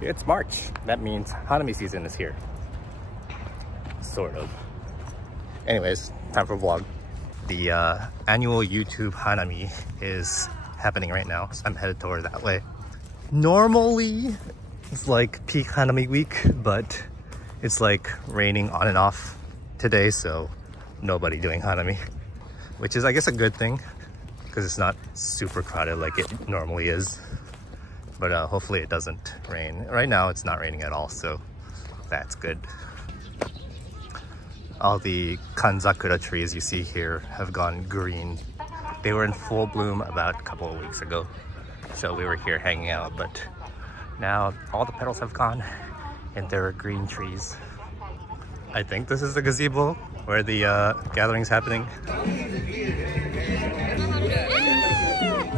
It's March. That means Hanami season is here. Sort of. Anyways, time for vlog. The annual YouTube Hanami is happening right now, so I'm headed toward that way. Normally, it's like peak Hanami week, but it's like raining on and off today, so nobody doing Hanami, which is, I guess, a good thing because it's not super crowded like it normally is. But hopefully it doesn't rain. Right now it's not raining at all, so that's good. All the kanzakura trees you see here have gone green. They were in full bloom about a couple of weeks ago, so we were here hanging out, but now all the petals have gone and there are green trees. I think this is the gazebo where the gathering's happening.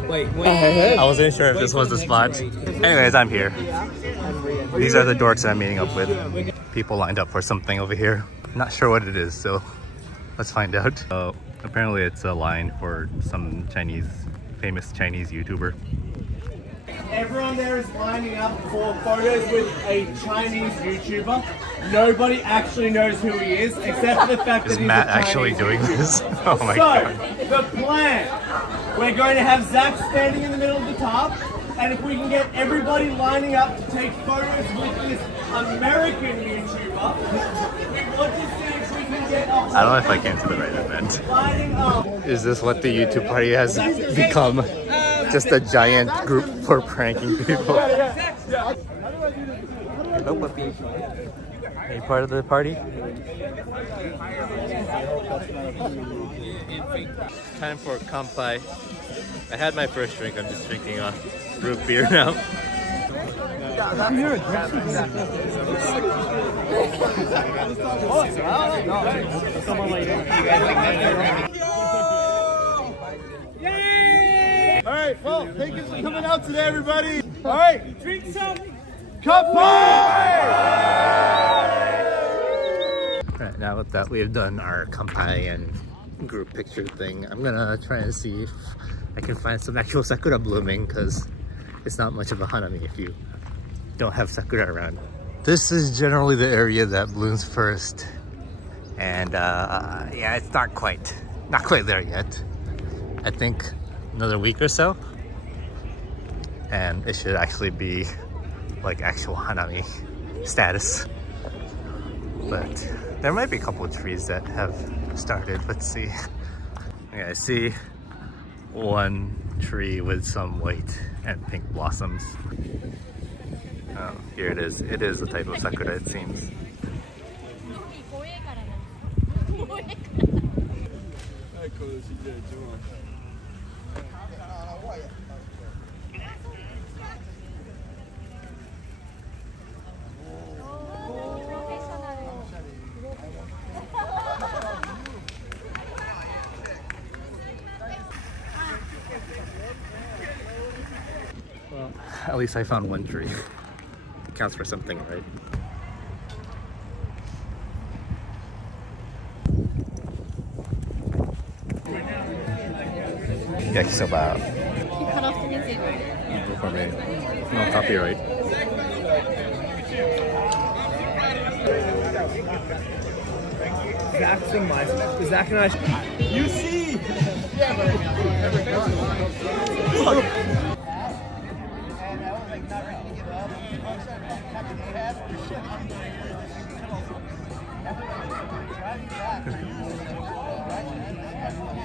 Wait. I wasn't sure if this was the spot. Anyways, I'm here. These are the dorks that I'm meeting up with. People lined up for something over here. Not sure what it is, so let's find out. Apparently it's a line for some famous Chinese YouTuber. Everyone there is lining up for photos with a Chinese YouTuber. Nobody actually knows who he is, except for the fact that he's Matt a Chinese actually doing YouTuber. this? Oh my god. So, the plan. We're going to have Zach standing in the middle of the top, and if we can get everybody lining up to take photos with this American YouTuber, we want to see if we can get up. I don't know if I came to the right event. Lining up. Is this what the YouTube party has become? Just a giant group for pranking people. Hello, puppy. Are you part of the party? Time for kampai. I had my first drink. I'm just drinking root beer now. Alright, well, thank you for coming out today, everybody. Alright, drink some kampai! Alright, now with that, we have done our kampai and group picture thing. I'm gonna try and see if I can find some actual sakura blooming, because it's not much of a Hanami if you don't have sakura around. This is generally the area that blooms first. And yeah, it's not quite there yet. I think another week or so, and it should actually be like actual Hanami status. But there might be a couple of trees that have started. Let's see. Yeah, I see one tree with some white and pink blossoms. Oh, here it is. It is a type of sakura, it seems. Well, at least I found one tree. Counts for something, right? Yakisoba. You cut off the newspaper. For me. No copyright. Zach's in my Zach and I. You see!